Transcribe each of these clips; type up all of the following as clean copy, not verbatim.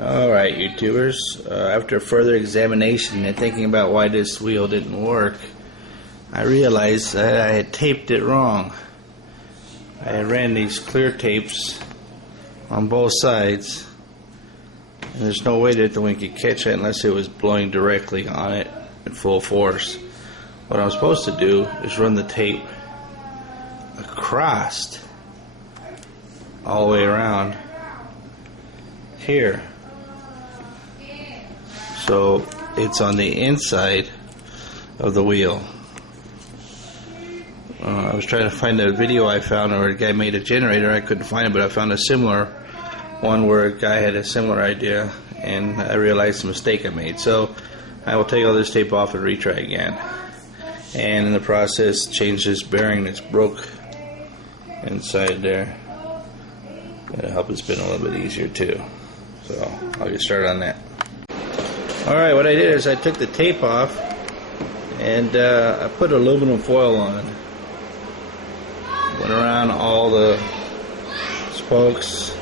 Alright, YouTubers, after further examination and thinking about why this wheel didn't work, I realized that I had taped it wrong. I had ran these clear tapes on both sides, and there's no way that the wind could catch it unless it was blowing directly on it at full force. What I'm supposed to do is run the tape across all the way around here, so it's on the inside of the wheel. I was trying to find a video I found where a guy made a generator. I couldn't find it, but I found a similar one where a guy had a similar idea, and I realized the mistake I made. So I will take all this tape off and retry again, and in the process change this bearing that's broke inside there. That'll help it spin a little bit easier too. So I'll get started on that. Alright, what I did is I took the tape off and I put aluminum foil on. Went around all the spokes.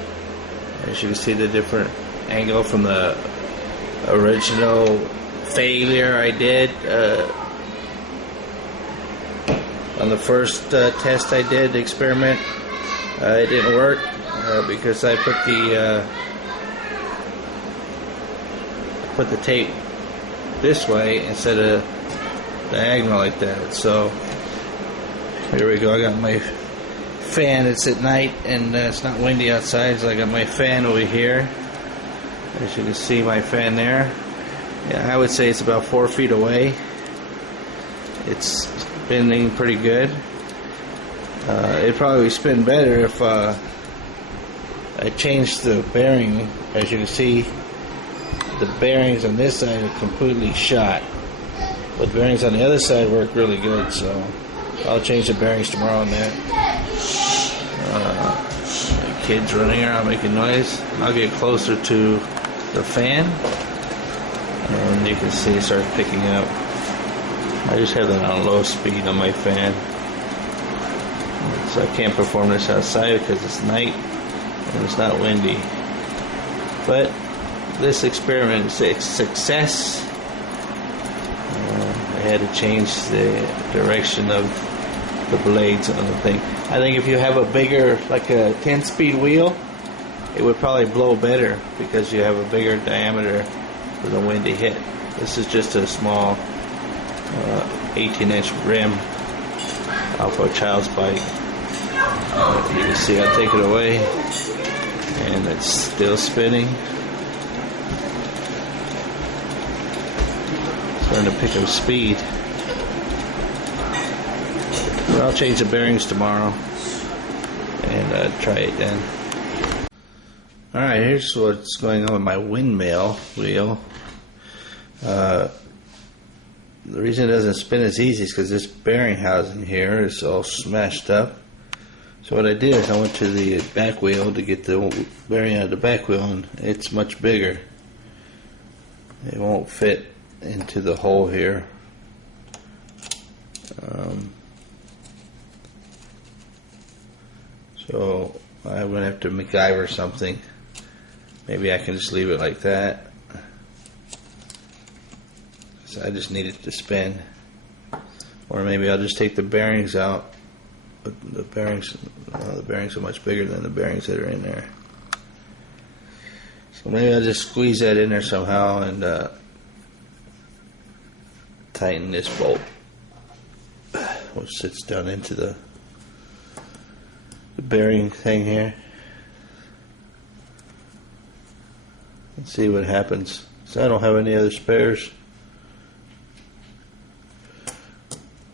As you can see, the different angle from the original failure I did on the first test I did, the experiment. It didn't work because I put the tape this way instead of diagonal like that. So here we go. I got my fan. It's at night and it's not windy outside, so I got my fan over here. As you can see, my fan there. Yeah, I would say it's about 4 feet away. It's spinning pretty good. It'd probably spin better if I changed the bearing. As you can see, the bearings on this side are completely shot, but the bearings on the other side work really good, so I'll change the bearings tomorrow on that. Kids running around making noise. I'll get closer to the fan, and you can see it start picking up. I just have that on low speed on my fan, so I can't perform this outside because it's night and it's not windy. But this experiment is a success. I had to change the direction of the blades on the thing. I think if you have a bigger, like a 10-speed wheel, it would probably blow better because you have a bigger diameter for the wind to hit. This is just a small 18-inch rim off a child's bike. You can see I take it away and it's still spinning. Starting to pick up speed. But I'll change the bearings tomorrow and try it then. Alright, here's what's going on with my windmill wheel. The reason it doesn't spin as easy is because this bearing housing here is all smashed up. So what I did is I went to the back wheel to get the bearing out of the back wheel, and it's much bigger. It won't fit into the hole here. So I'm going to have to MacGyver something. Maybe I can just leave it like that. So I just need it to spin. Or maybe I'll just take the bearings out. But the bearings are much bigger than the bearings that are in there. So maybe I'll just squeeze that in there somehow and tighten this bolt, which sits down into the bearing thing here. Let's see what happens. So I don't have any other spares.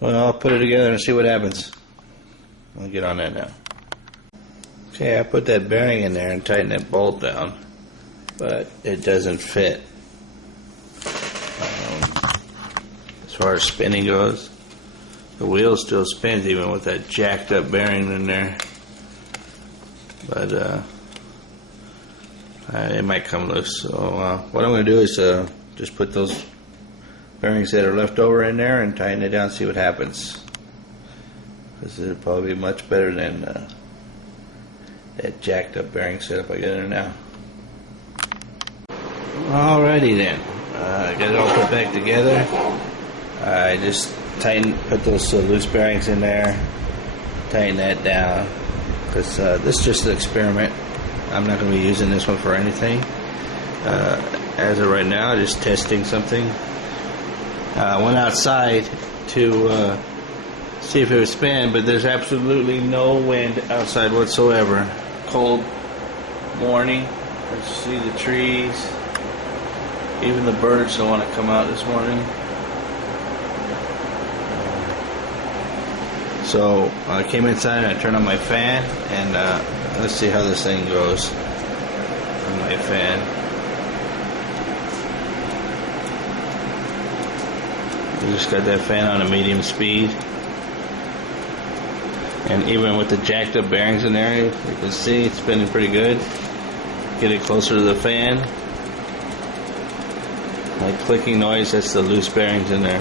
Well, I'll put it together and see what happens. I'll get on that now. Okay, I put that bearing in there and tighten that bolt down, but it doesn't fit. As far as spinning goes, the wheel still spins even with that jacked up bearing in there, but it might come loose. So what I'm going to do is just put those bearings that are left over in there and tighten it down, see what happens. This is probably much better than that jacked up bearing setup I got in there now. Alrighty then, got it all put back together. I just put those loose bearings in there, tighten that down, because this is just an experiment. I'm not going to be using this one for anything. As of right now, just testing something. I went outside to see if it would spin, but there's absolutely no wind outside whatsoever. Cold morning. Let's see the trees. Even the birds don't want to come out this morning. So I came inside and I turned on my fan, and let's see how this thing goes on my fan. We just got that fan on a medium speed, and even with the jacked up bearings in there, you can see it's spinning pretty good. Get it closer to the fan. Like clicking noise, that's the loose bearings in there.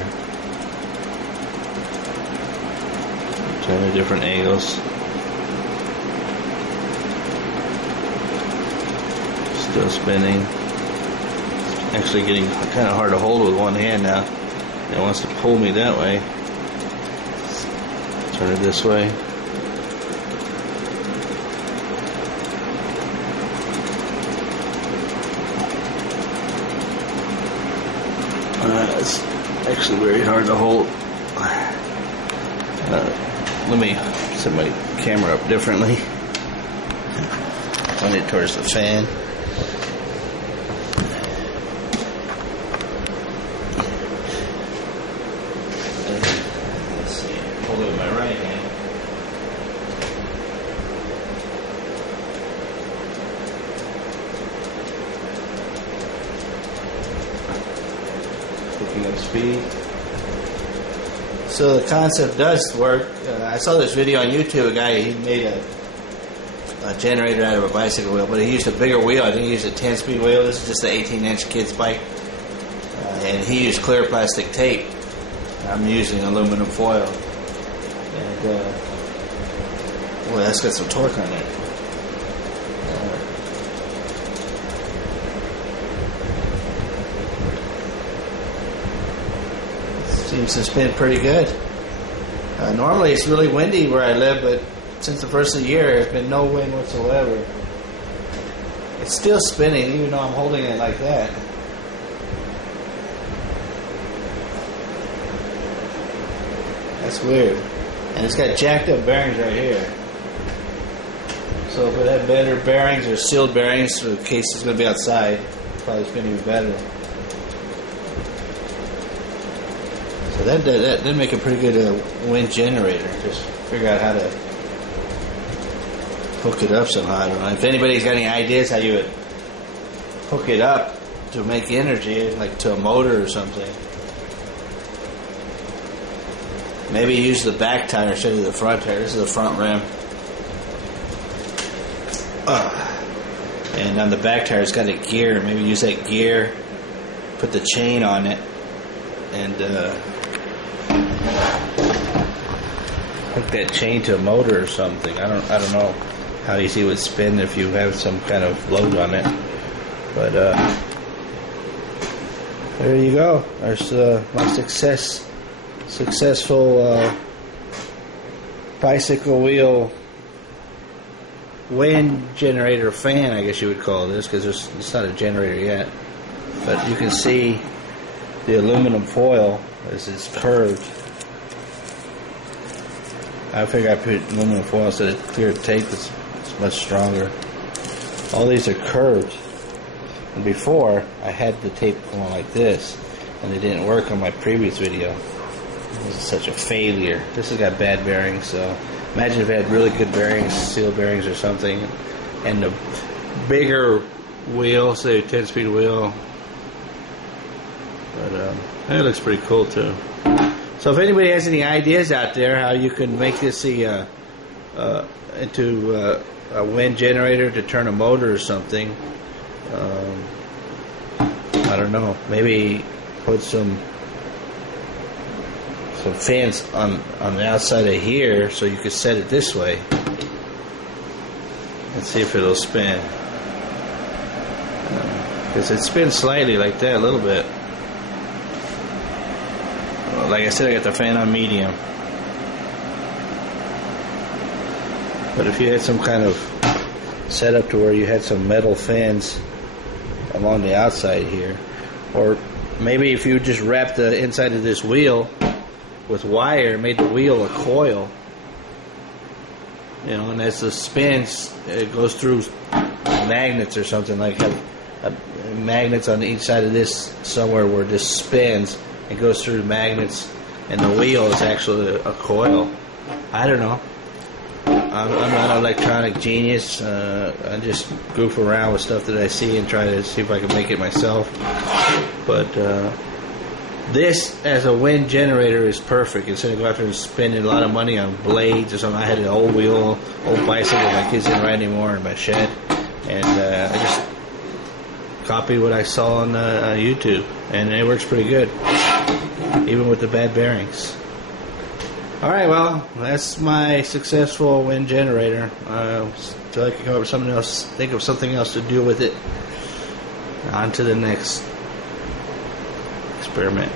Turn the different angles. Still spinning. It's actually getting kind of hard to hold with one hand now. It wants to pull me that way. Turn it this way. It's actually very hard to hold. Let me set my camera up differently. Point it towards the fan. Let's see. Hold it with my right hand. Picking up speed. So the concept does work. I saw this video on YouTube. A guy, he made a generator out of a bicycle wheel, but he used a bigger wheel. I think he used a 10-speed wheel. This is just an 18-inch kid's bike, and he used clear plastic tape. I'm using aluminum foil, and boy, that's got some torque on it. Seems to spin pretty good. Normally it's really windy where I live, but since the first of the year there's been no wind whatsoever. It's still spinning even though I'm holding it like that. That's weird. And it's got jacked up bearings right here. So if it had better bearings or sealed bearings in case it's going to be outside, it'd probably spin even better. So that make a pretty good wind generator. Just figure out how to hook it up somehow. I don't know. If anybody's got any ideas how you would hook it up to make energy, like to a motor or something. Maybe use the back tire instead of the front tire. This is the front rim. And on the back tire it's got a gear. Maybe use that gear, put the chain on it, and hook that chain to a motor or something. I don't know how easy it would spin if you have some kind of load on it. But there you go. There's my successful bicycle wheel wind generator fan, I guess you would call this, because it's not a generator yet. But you can see the aluminum foil as it's curved. I figure I put aluminum foil instead of clear tape. It's much stronger. All these are curved. And before, I had the tape going like this, and it didn't work on my previous video. This is such a failure. This has got bad bearings, so imagine if it had really good bearings, sealed bearings or something, and the bigger wheel, say a 10-speed wheel. But it looks pretty cool too. So if anybody has any ideas out there how you can make this into a wind generator to turn a motor or something, I don't know. Maybe put some fans on the outside of here so you could set it this way and see if it'll spin. because it spins slightly like that, a little bit. Like I said, I got the fan on medium. But if you had some kind of setup to where you had some metal fans along the outside here, or maybe if you just wrapped the inside of this wheel with wire, made the wheel a coil, you know, and as the spins, it goes through magnets or something, like have magnets on each side of this somewhere where this spins. It goes through the magnets, and the wheel is actually a coil. I don't know. I'm not an electronic genius. I just goof around with stuff that I see and try to see if I can make it myself. But this, as a wind generator, is perfect. Instead of going out there and spending a lot of money on blades or something, I had an old wheel, old bicycle my kids didn't ride anymore in my shed, and I just copied what I saw on YouTube, and it works pretty good, even with the bad bearings. Alright, well, that's my successful wind generator. Until I can come up with something else, think of something else to do with it. On to the next experiment.